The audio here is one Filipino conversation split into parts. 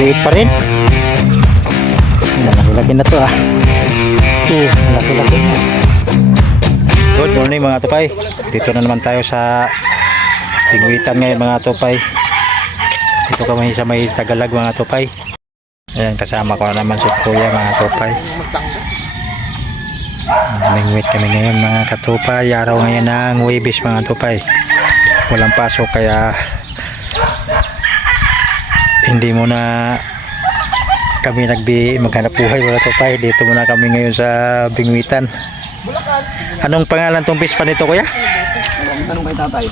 Maliit pa rin. Malaki-laki na to ah. Malaki-laki na. Good morning mga tupay. Dito na naman tayo sa Pingwitan ngayon mga tupay. Dito kami sa may Tagalag mga tupay. Ayan, kasama ko naman si Kuya mga tupay. Pingwit kami ngayon mga katupay. Araw ngayon ng Huwebes mga tupay. Walang pasok kaya hindi muna kami maghanap buhay mga tupay. Dito muna kami ngayon sa Pingwitan. Anong pangalan tong pispa nito kuya? Tanong kay tatay.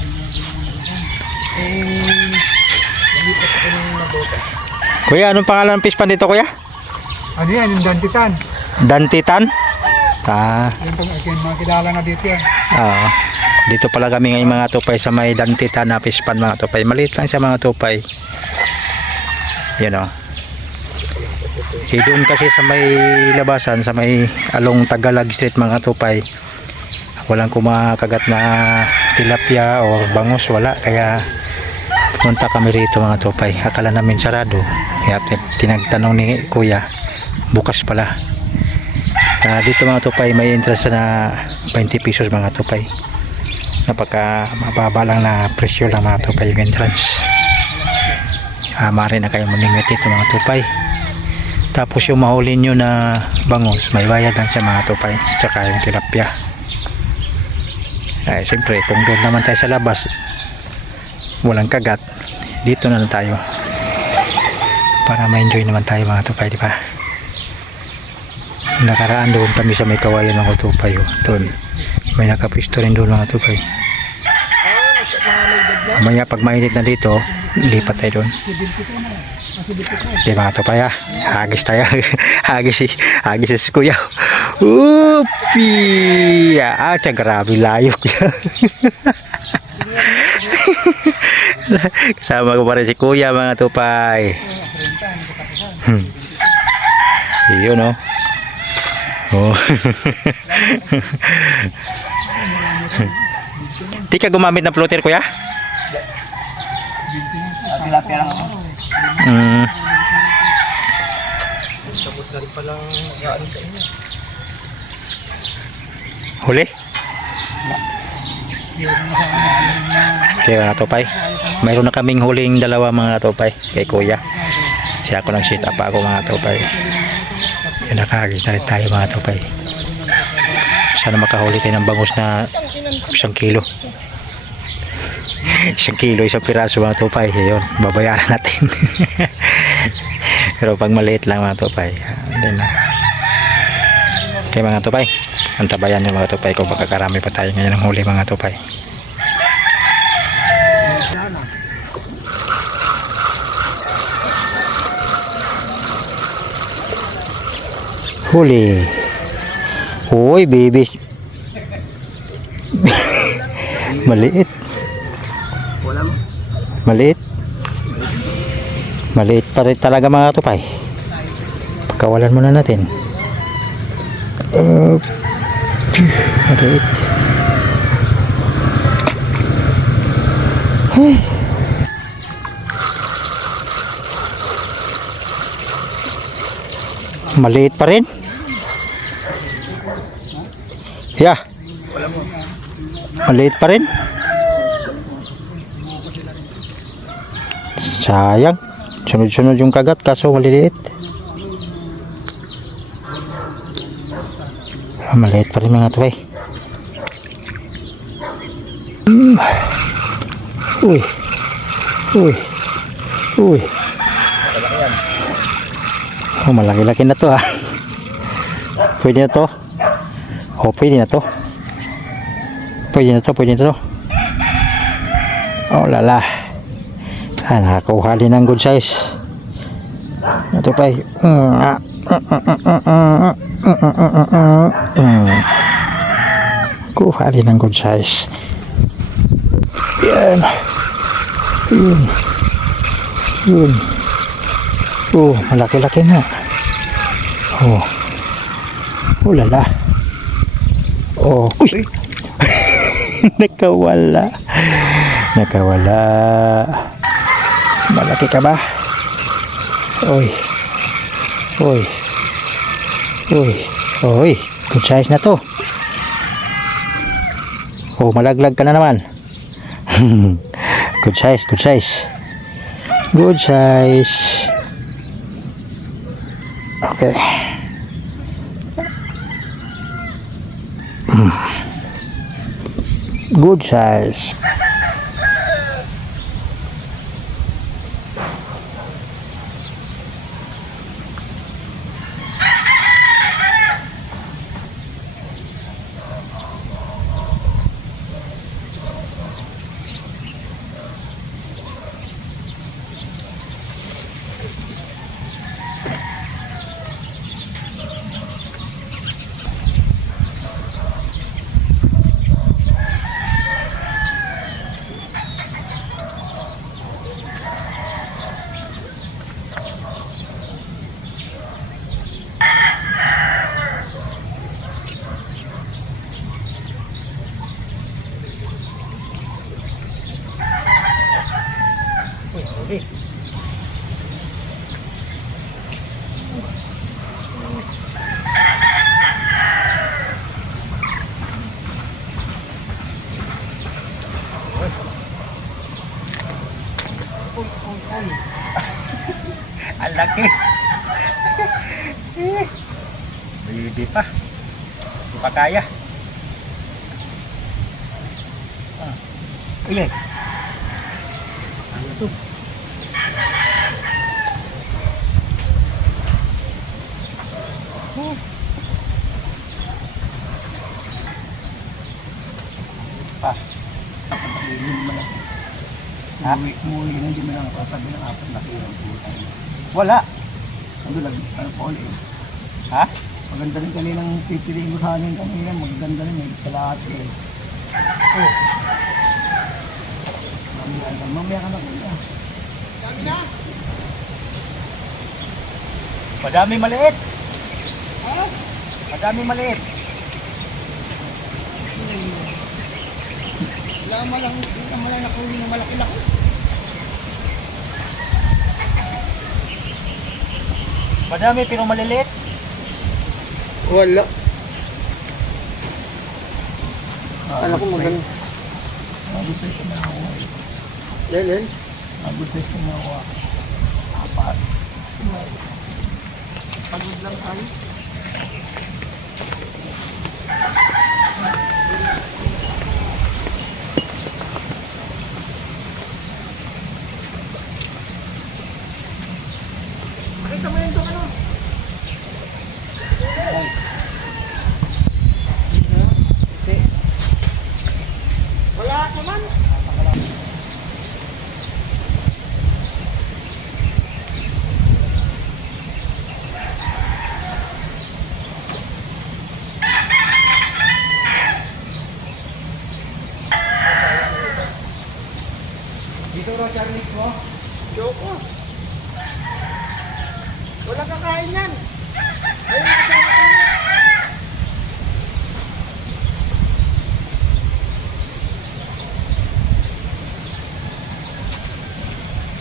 Kuya, anong pangalan ng pispa nito kuya? Ano yan, yung dantitan. Dantitan? Yung mga kilala na dito yan. Dito pala kami ngayon mga tupay sa may Dantitan na pispan mga tupay. Maliit lang siya mga tupay. Yan o. Doon kasi sa may labasan, sa may along Tagalag Street mga tupay, walang kumakagat na tilapia o bangus, wala. Kaya pumunta kami rito mga tupay. Akala namin sarado. Kaya tinagtanong ni kuya, bukas pala. Dito mga tupay may entrance na 20 pesos mga tupay. Napaka mababa lang na presyo lang mga tupay yung entrance. Maaari na kayo maningwit dito mga tupay. Tapos yung mahuli nyo na bangus, may bayad lang sa mga tupay, tsaka yung tilapia. Siyempre kung doon naman tayo sa labas walang kagat, dito na lang tayo para ma-enjoy naman tayo mga tupay, di ba? Nakaraan doon kami sa may Kawayan mga tupay, doon may nakapisto rin doon mga tupay. Mamaya pag mainit na dito, lipat tayo doon. Di mga tupay hagis tayo. hagis si kuya. Upi! Grabe layok yan. Kasama ko pa rin si kuya mga tupay. Yun o. Di ka gumamit ng floater kuya? Tilapia lang ako. Sabot na rin palang gaan sa inyo. Huli? Okay mga tupay, mayroon na kaming huling dalawa mga tupay kay kuya. Siya ako nag-sit up ako mga tupay. Yun, nakakita rin tayo mga tupay. Sana makahuli tayo ng bangus na 1 kilo. 1 kilo, 1 piraso mga tupay. Yun, babayaran natin. Pero pag maliit lang mga tupay, hindi na. Okay mga tupay, antabayan yung mga tupay kung baka karami pa tayo ngayon ng huli mga tupay. Huli. Uy, baby. Maliit. Maliit. Maliit pa rin talaga mga tupay. Pagkawalan muna natin. Maliit. Maliit pa rin. Yeah. Maliit pa rin. Sayang. Sunod-sunod yung kagat kaso maliliit. Maliit pa rin mga tupay. Uy. Uy. Uy. Malaki-laki na to Pwede na to. Pwede na to. Pwede na to, pwede na to. Oh lala. Nakakuha din ng good size. Ito pa kuha din ng good size. Yan. Yun. Malaki-laki na. Lala. Uy. Nakawala. Malaki ka ba? Uy. Uy. Uy. Uy. Good size na to. Oh, malaglag ka na naman. Good size, good size. Good size. Okay. Good size. Ang laki. Baby pa. Hindi pa kaya. Sige. Ano to? Pa. Ha? Umuwi na, hindi mo lang sabi ng apat na kilo. Wala. Ano lang, ano po ulit. Ha? Maganda rin kaninang pipiliin mo sa anin kanina. Maganda rin, may kalahati eh. Oh. Mamaya ka na kuya. Dami na? Madami maliit. Ha? Madami maliit. Wala malang nakuha ng malaki-laki. Madami pero maliliit. Wala. Alam ko maganda. Abot na ako. Lelen? Abot na ako. Apat. Pagod lang tayo. Makita mo yun itong ano? Wala naman. Dito raw Charlie ko. Joko. Wala kakain yan. Ayun na sa akin.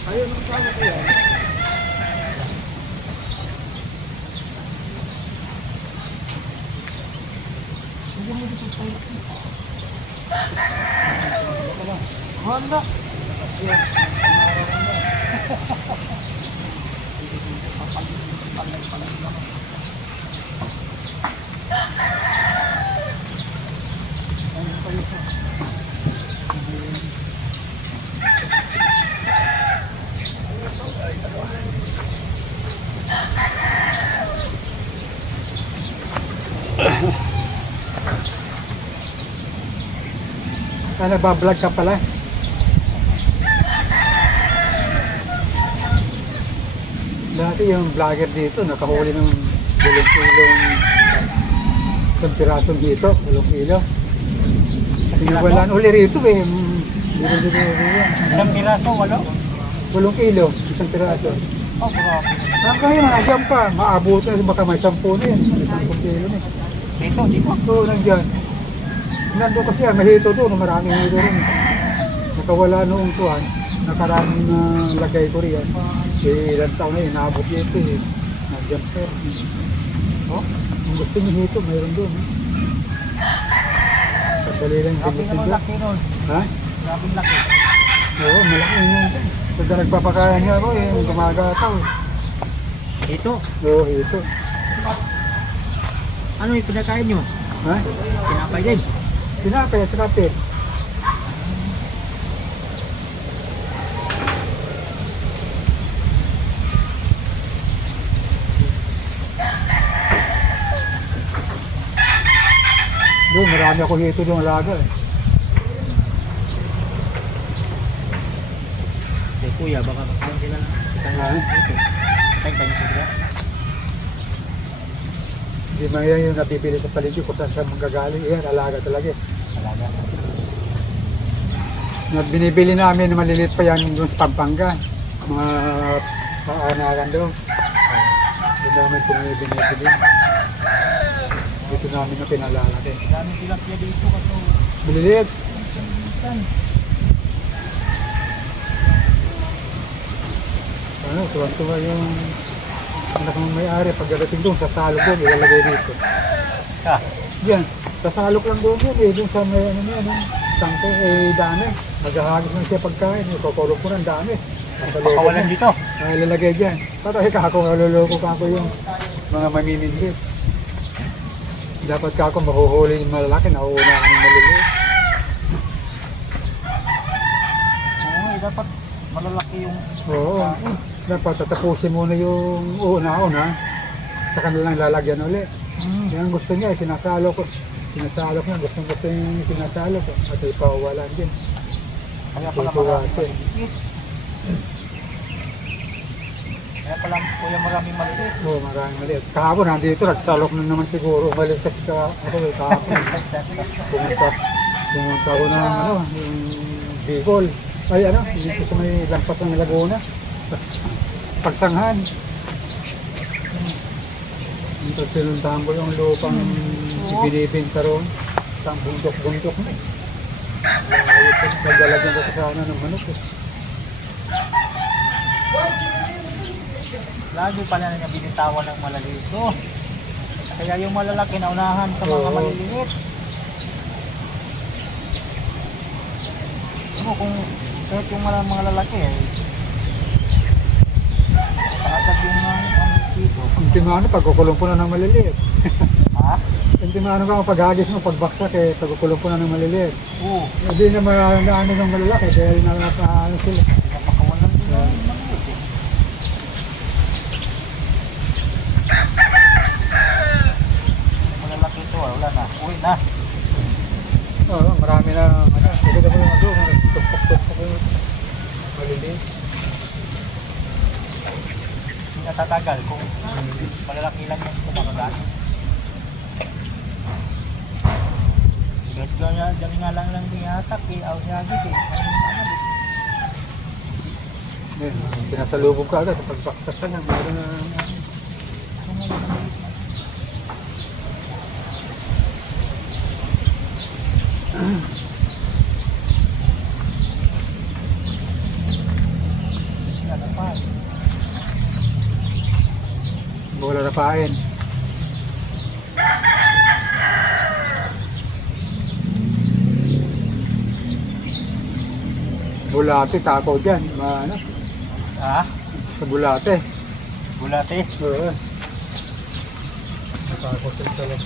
Ayun ang sama ko yan. Hindi mo dito sa Honda. Yan. Nagbablog ka pala. Dati yung vlogger dito nakahuli ng 8 kilong isang piratong dito, 8 kilo. At wala uli rito eh. Isang piraso, 8 kilo, isang piraso. Oh, grabe. Saan kayo nandiyan pa? Maabot na, baka may 10 na yun. 10 kilo na. Dito, dito? Oo, nandiyan. Nandun kasi may hito doon, maraming hito rin. Nakawala noong tuwan. nakaraan na lagay ko riyan. Ilang taon na inabot ito eh. Nag-jumper. Oh, kung gusto niyo ito, mayroon doon. Kadali lang Grabe binutin naman doon. laki nun. Ha? Grabe laki. Oo, malaki yun. Pagka nagpapakain niya ako eh, gumagataw. Ito. Oo, ito. Ano yung pinakain nyo? Ha? Pinapay din. Tinapay at kapit. Doon, marami ako hito doon alaga eh. Eh kuya, baka makain sila ng Ha? ito. Kain sila. Hindi man yan yung napipili sa paligid kung saan saan manggagaling. Yan, alaga talaga eh. Talaga. Na binibili namin na maliliit pa yan doon sa Pampanga. Mga paanakan doon. Doon namin binibili. Dito namin na pinalalaki. Daming tilapia dito kasi. Maliliit. Ano, tuwan-tuwa yung anak ng may-ari. Pagdating doon, sasalok doon, ilalagay dito. Ha? Yan, sasalok lang doon yun eh. Doon sa may ano niya, ano, tangke, eh, dami. Maghahagis lang siya pagkain. Kukulog ko ng dami. Nasa loob Pakawalan niya. dito. Ay, ilalagay dyan. Patay ka ako, naluloko ka ako yung mga mamimindit. Dapat ka ako mahuhuli yung malalaki, nauuna ka ng maliliit. Oo, dapat malalaki yung Oo. Dapat tatapusin muna yung una-una. Sa kanilang lalagyan ulit. Yan ang gusto niya, sinasalo ko. Sinasalo ko yan, gusto yung sinasalo ko. At ipawalan din. Kaya pala Tutuwasin. maliliit. Kaya pala kuya maraming maliit. Oo, maraming maliit. Kahapon, nandito, nagsalok na naman siguro. Umalis kasi ako kahapon. Pumunta ko ng ano, yung Bicol. Ay ano, dito sa may lampas ng Laguna. Pagsanghan. Tapos pinuntahan ko yung lupang ibinibinta roon. Isang bundok-bundok na. Naglalagyan ko sa ano ng manok eh. Lagi pala na binitawan ng malaliit. Oh. Kaya yung malalaki naunahan sa mga Oo. maliliit. Ano kung kahit yung mga lalaki eh. Pakagad yung dito. Hindi mo ano, pagkukulong po na ng maliliit. Ha? Hindi mo ano ka, paghagis mo, pagbaksak eh, pagkukulong po na ng maliliit. Oo. Hindi na maano ng malalaki dahil napaano sila. Pinapakawalan din ng maliit eh. Malalaki ito ah, wala na. Uwi na. Oo, marami na, ano, siguro mo yung doon, tumpok-tumpok yung maliliit. Hindi natatagal kung malalaki lang yung kumakagat. Kahit dyan nga lang din yatak eh, aw yagis eh. Yan, pinasalubog ka agad, pagbaksak ka lang, meron na, wala na pain. Bulate, takaw dyan, ano, Ha? sa bulate. Bulate? Oo. Natakot yung talag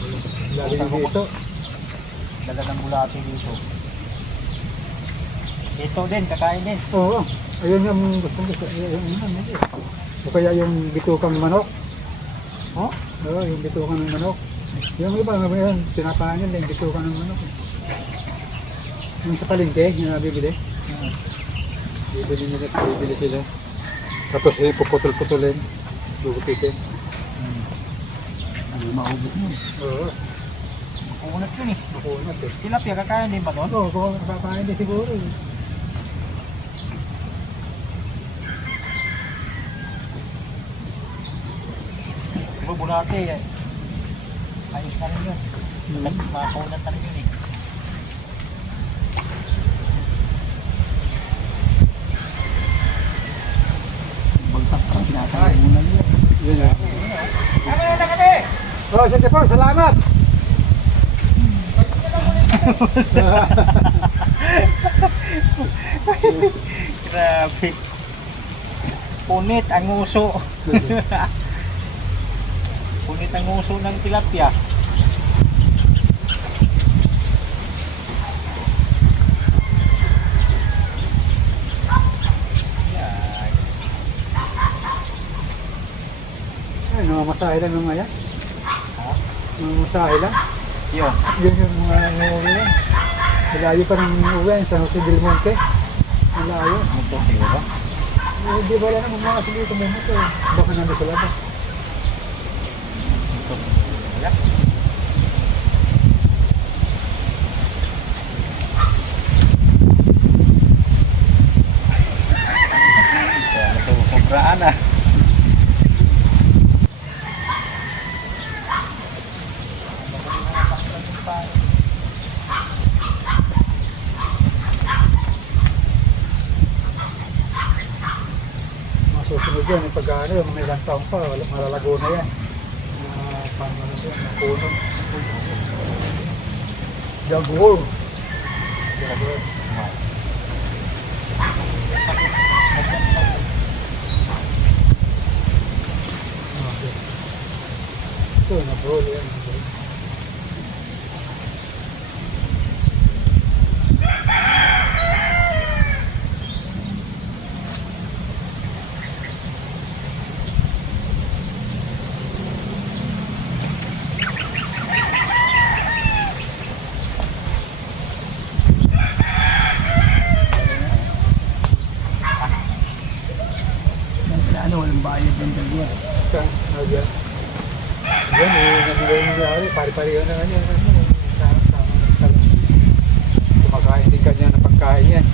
lalo yung dito. Dala ng bulate dito. Dito din, kakain din. Oo. Ayun yung gusto. O kaya yung bitukang manok. Oh? Oo, yung bitukan ng manok. Yung iba, ngayon, pinapahan nila yung bitukan ng manok. Yung sa palengke, yung nabibili. Bibili sila. Tapos puputol-putulin. Gugupitin. Ano maubos mo? Oo. Makunat yun eh. Makunat eh. Tilapia, kakain din ba doon? Oo, kung kakain din siguro eh. Diba bulate eh. Ayos na rin yun. Makunat na rin yun eh. Sinasali muna nila. Yun na. Oh, sige po, salamat! Grabe. Punit ang uso. Punit ang uso ng tilapia. Yan. Ay, namamasahe lang ng maya. Ha? Namamasahe lang. Yun. Yun yung mga nanguwi yan. Malayo pa ng uwi, San Jose del Monte. Malayo. Ito siguro. Hindi ba lang mga kasi dito may motor. Baka nandito sa labas. Ito. Wala. Kaya nasusobraan ah. Masusunod yan, yung pag-ano, yung mga ilang taon pa, malalago na yan. Paano na yan, mga puno. Jaguar. Jaguar. Okay. Ito, nabroil yan. Ano, walang bayad ng dalawa. Saan? Nagyan. Yan, nangyari nangyari. Pari-parihan na ganyan. Sama ng talang. Kumakain din kanya ng pagkain yan.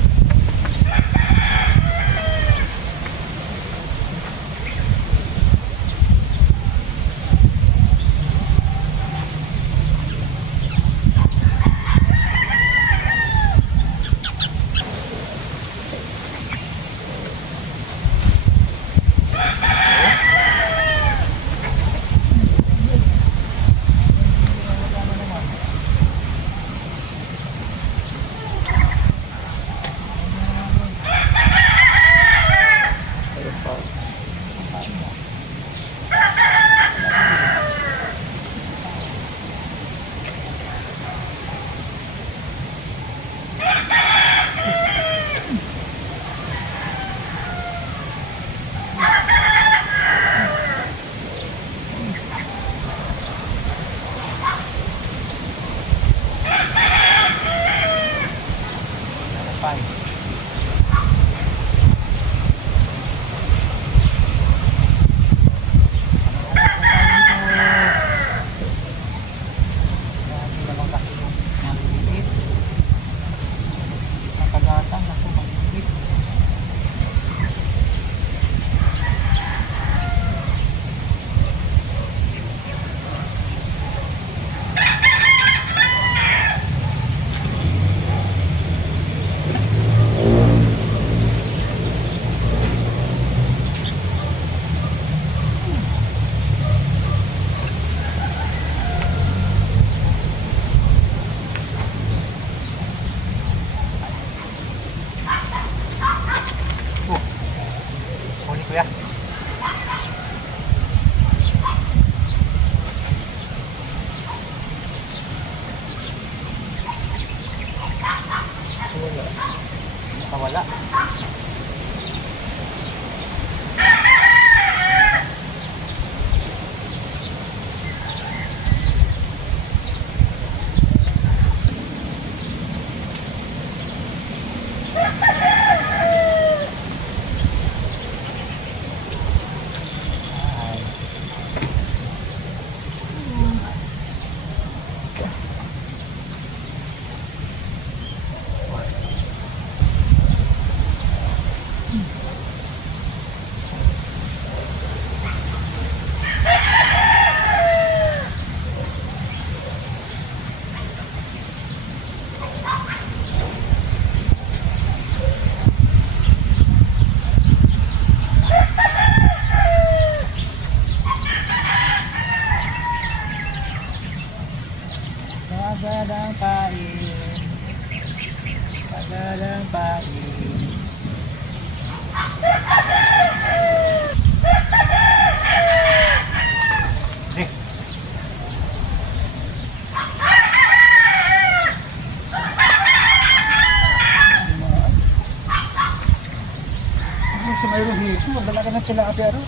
lalaki ng tilapia ron.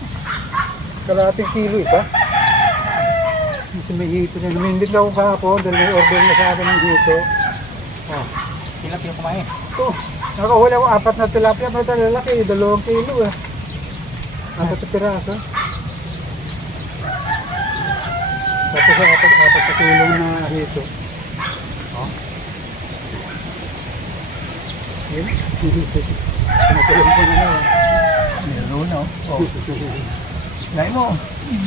Kalahating kilo isa. Kasi may hito na. Namindit lang ako kahapon dahil may order na sa akin ng hito. Oh, tilapia kumain. Oh, nakahuli ako 4 na tilapia. May lalaki, 2 kilo eh. 4 na piraso. Tapos 4 na kilo na hito. Oh, Yun. Pinatuloy ko na yan. meron no. Oh, ngayon mo.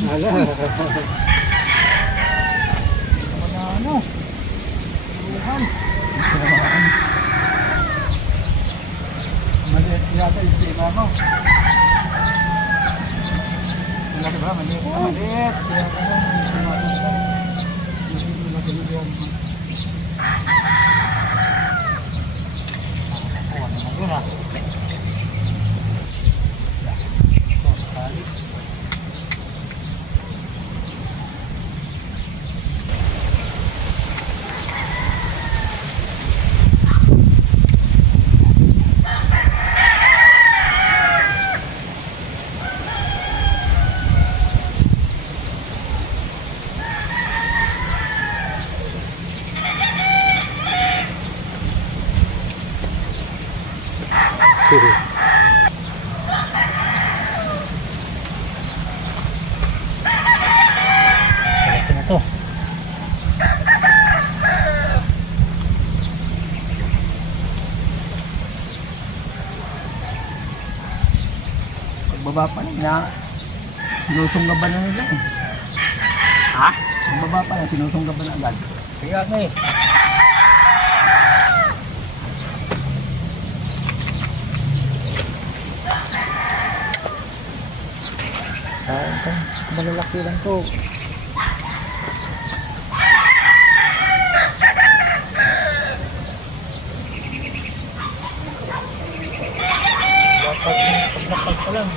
Wala. Ano? Luhan. Maliit yata yung sa iba mo. Malaki ba? Maliit. Maliit. Kaya ka lang. Oh, ano na yun ah. Oh, sakali. Malaki na to. Pagbaba pa lang na sinusunggaban na nila eh. Ha? Pagbaba pa lang sinusunggaban na agad. Kaya nga eh. Malalaki lang to. Paglapag pa lang.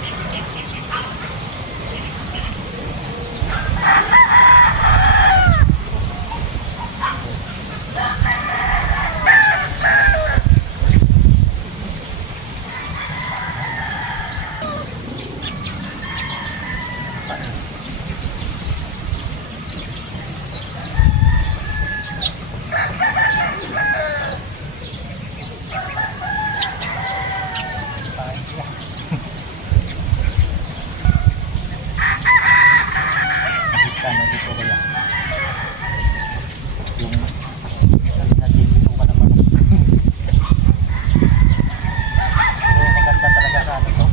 Sana dito kaya. Yung sabi natin dito ka naman. Pero maganda talaga sa ano to.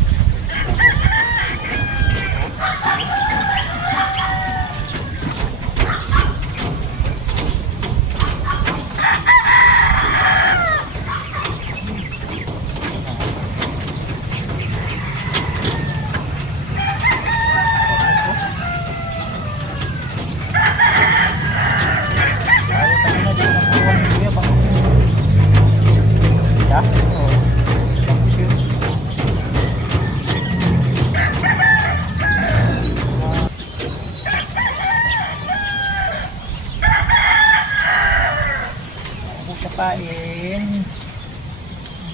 Kain.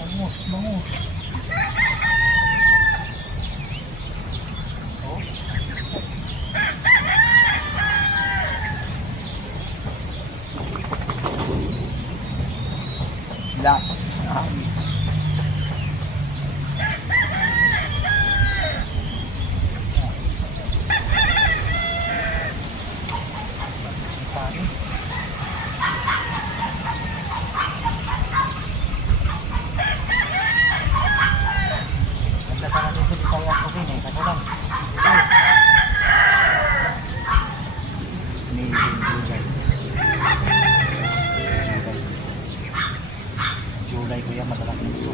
Bangus, bangus. Oh. Lahat. Kain. Ganda sana dito sa kaya ko din eh. Kasi lang. Amazing gulay. July ko yan, madalang ito.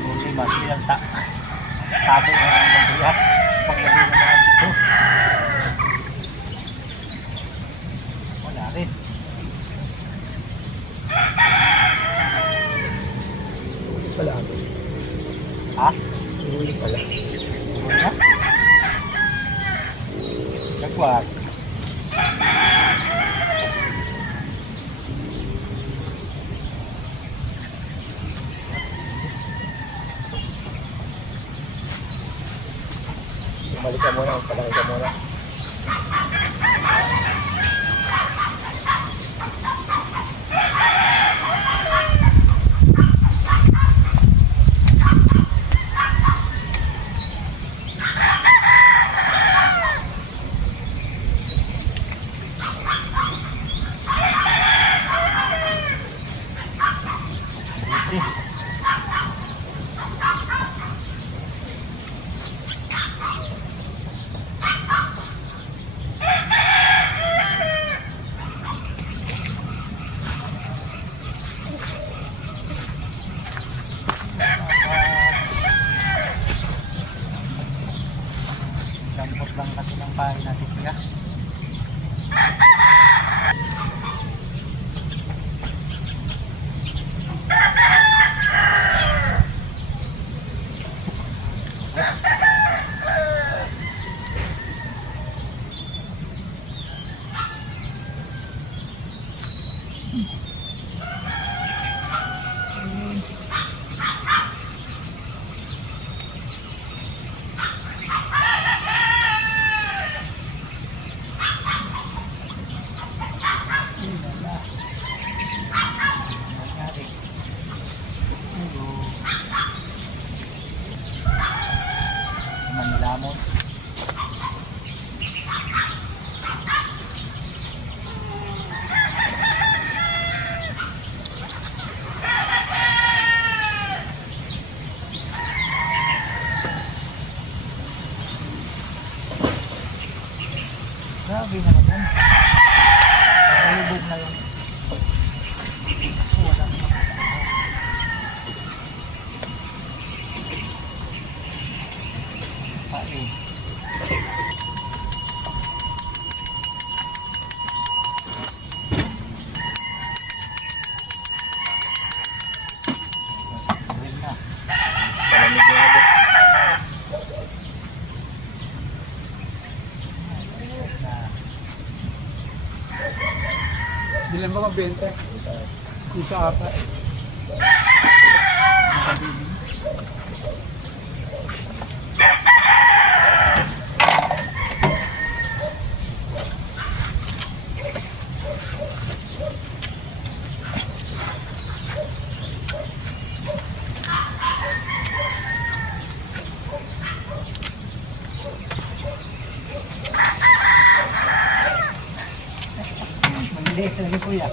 Hindi, mas ilang tabo na ang kuya. Paglagay na naman dito. Wala rin. Pala. Ha? Huli pala. Wala? Nagwag. Balik ka muna, palaki ka muna. Dampot lang kasi ng bahay natin kuya. Manilamon. Grabe naman yan. Nalubog na yung wala naman. Pain. Rin na. Palamig na agad. Bilan ba mabenta? Isa apa. Maliliit na rin kuya.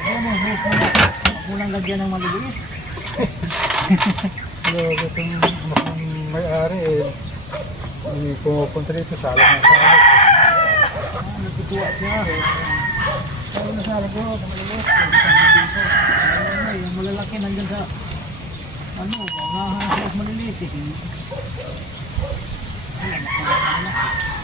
Ano mo, hus mo na. Huwag mo lang lagyan ng maliliit. Hello, itong may-ari pumupunta dito sa alam na sa alam. Nagtutuwa siya. Pero nasala ko, maliliit. Dito. Yung malalaki nandyan sa ano, mga maliliit eh. Ayan, nakalaki.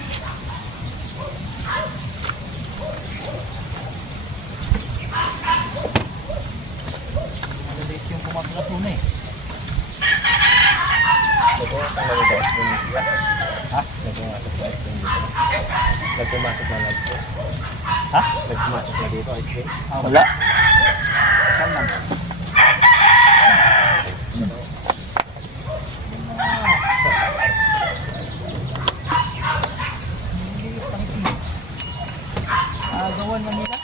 Maliliit yung pumatras muna eh. Nagpumasok na dito. Ha? Nagpumasok na dito. Nagpumasok na dito. Ha? Nagpumasok na dito. Wala. Saan lang? Gawan na nila.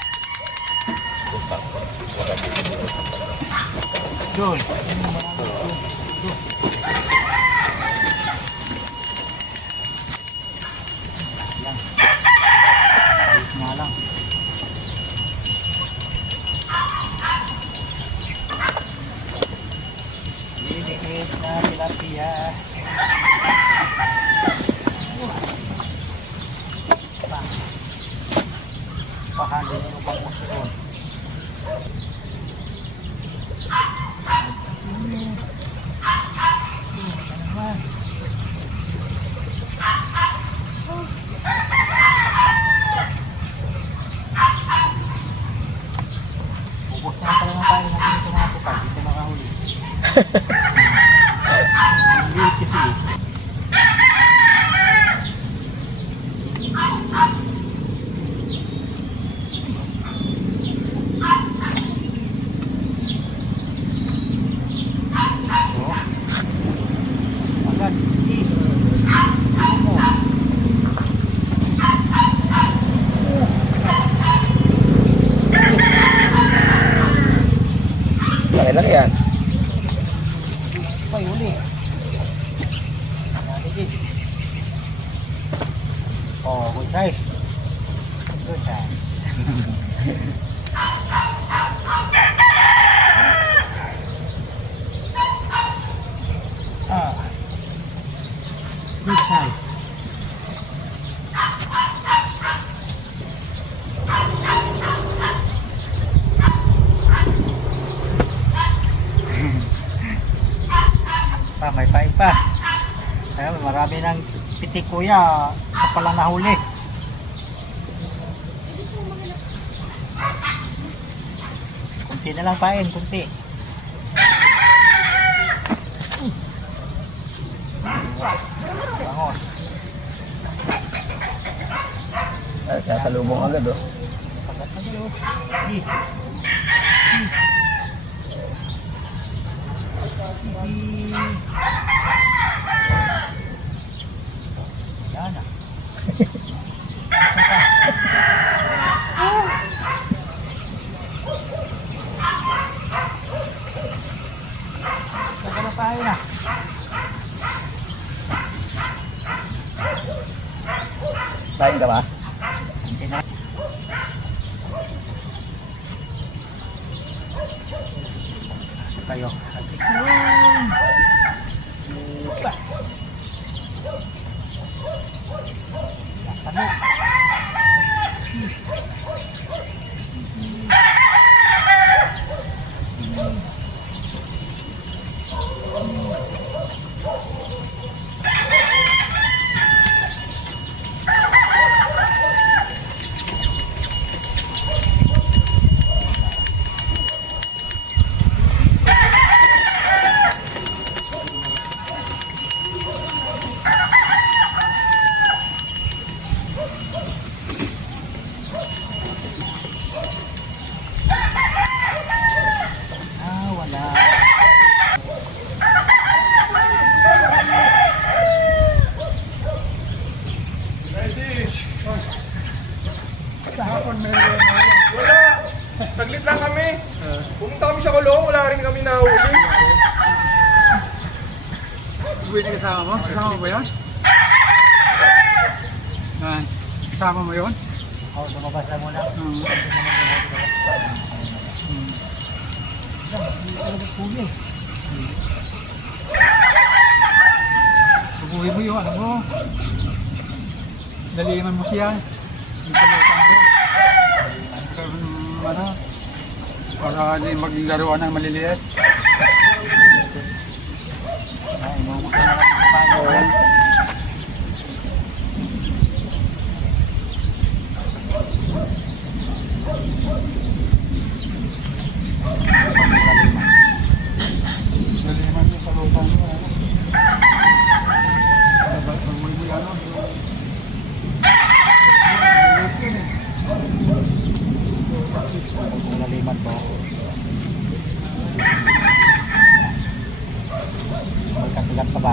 Doon. Yan. Ayos nga lang. Lilikit na tilapia. Pahali yung bangus doon. Ubos na pala ng tayo natin ito mga tukal. Dito nakahuli. Hindi Laki-laki yan. Ay, uli. Naligid. Oh, good size. Good size. Ah. Good size. Pa, may pain pa. Ayun, marami ng pitik kuya sa palang nahuli. Kunti na lang pain, kunti. Bangos. Ay, sasalubong agad oh. Pagat na dito. Yan na. Saka na tayo na. Kain ka ba? Hindi na. Kayo. Upa. Ano? Wala. Kahapon meron na. Wala. Saglit lang kami. Pumunta kami sa kulong, wala rin kami nahuli. Pwede kasama mo? Kasama mo ba yun? Yan. Kasama mo yun? Oh, lumabas na muna. Subuhin mo yung ano mo. Daliman mo siya. Yung palutan mo. Ano? Para hindi maging laruan ng maliliit. Ay, mabuksan na kami sa paano. Daliman yung palutan mo. Subuhin mo yan. Kung laliman po. Magkatigat pa ba?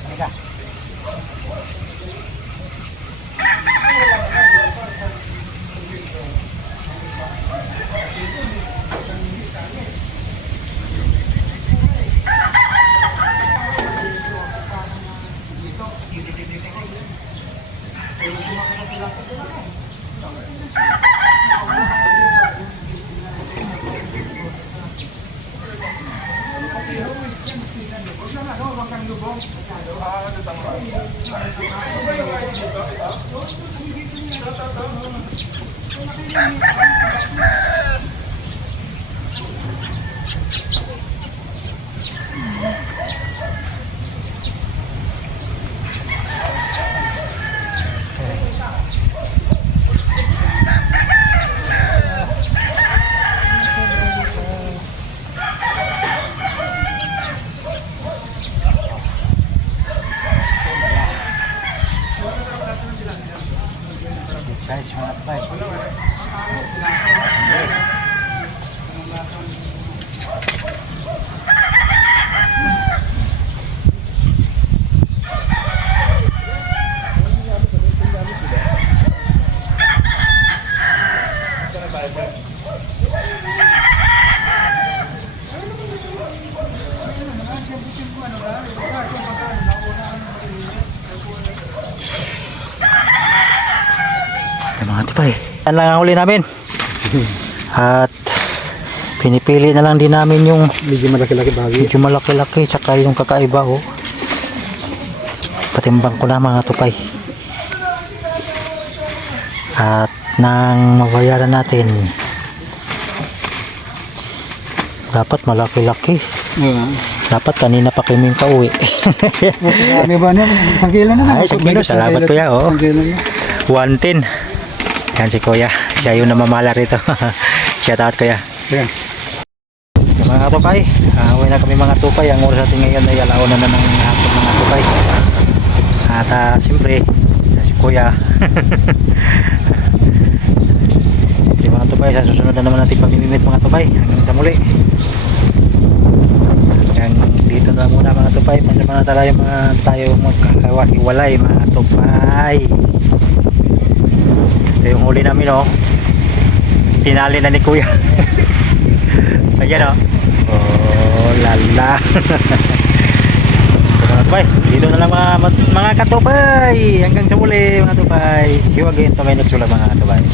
Halika. guys, mga tupay. Ay, mga tupay. Yan lang ang huli namin. At pinipili na lang din namin yung Medyo malaki-laki bagay. medyo malaki-laki tsaka yung kakaiba oh. Patimbang ko na mga tupay. At nang mabayaran natin, dapat malaki-laki. Dapat kanina pa kami kauwi. Ano ba na? Isang kilo na. Ay, isang kilo. Salamat, kuya, oh. Isang kilo na. 110. Yan si kuya. Siya yung namamala rito. Shout out kuya. Yan. Mga tupay, uwi na kami mga tupay. Ang oras natin ngayon ay alauna na ng hapon mga tupay. At siyempre, si kuya. Siyempre mga tupay, sa susunod na naman natin pamimimit mga tupay. Hanggang sa muli. Hanggang dito na muna mga tupay. Pansamana tayo magkakahiwalay mga tupay. Ito yung huli namin oh. Tinali na ni kuya. Ayan oh. Oh lala. So, mga tupay, dito na lang mga katupay. Hanggang sa muli mga tupay. See you again to my next vlog mga tupay.